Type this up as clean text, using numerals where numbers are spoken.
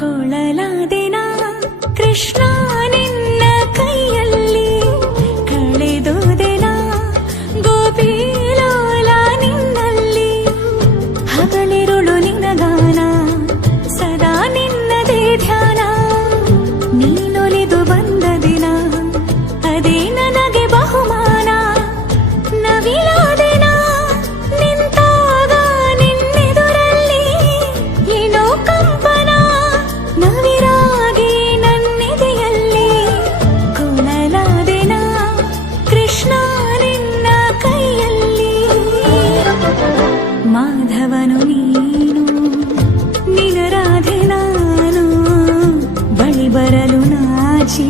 ಕೊಳಲಾದೆನ ಕೃಷ್ಣ ನಿನ್ನ ಕೈಯಲ್ಲಿ ಕಳೆದೋದೆನ ಗೋಪಿಲೋಲ ನಿನ್ನಲ್ಲಿ ಹಗಲಿರುಳು ನಿನಗಾನ ಸದಾ ನಿನ್ನದೇ ಧ್ಯಾನ ನೀನೊಲಿದು ಬಂದ ದಿನ ಅದೇ ನನಗೆ ಬಹುಮಾನ ನವಿಲಾದೆನ ನಿಂತಾಗ ನಿನ್ನೆದುರಲ್ಲಿ ಏನೋ ಕಂಪನ ನವಿರಾಗಿ ನನ್ನೆದೆಯಲ್ಲಿ ಕೊಳಲಾದೆನ ಕೃಷ್ಣ ನಿನ್ನ ಕೈಯಲ್ಲಿ ಮಾಧವನು ನೀನು ನಿನರಾಧೆ ನಾನು ಬಳಿ ಬರಲು ನಾಚಿ